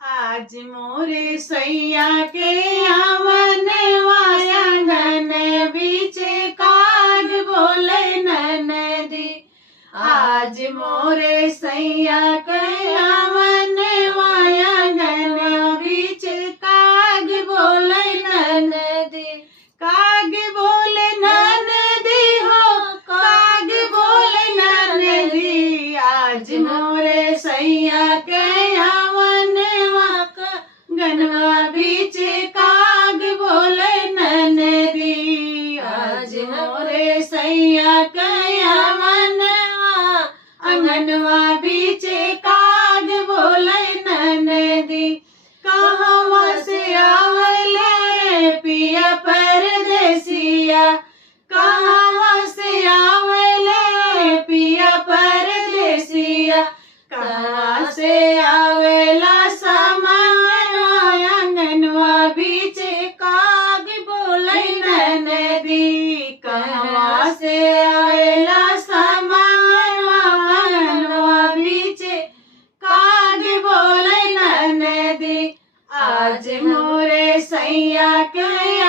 आज मोरे सैया के आवन आंगन बीच काग बोले ननदी। आज मोरे सैया के आवन आंगन बीच काग बोले ननदी। काग बोले ननदी हो, काग बोले ननदी। आज मोरे सैया के गनवा बीच काग बोले ननदी। आज मोरे सैया कया मनवा अंगनवा बीच काग बोले ननदी। कहवा से आवले पिया परदेसिया, कहवा से आवले पिया परदेसिया। कहवा से आवेला बीच काग बोले ननदी। कहवा से आवेला समानवा बीच काग बोले ननदी। आज मोरे सैया के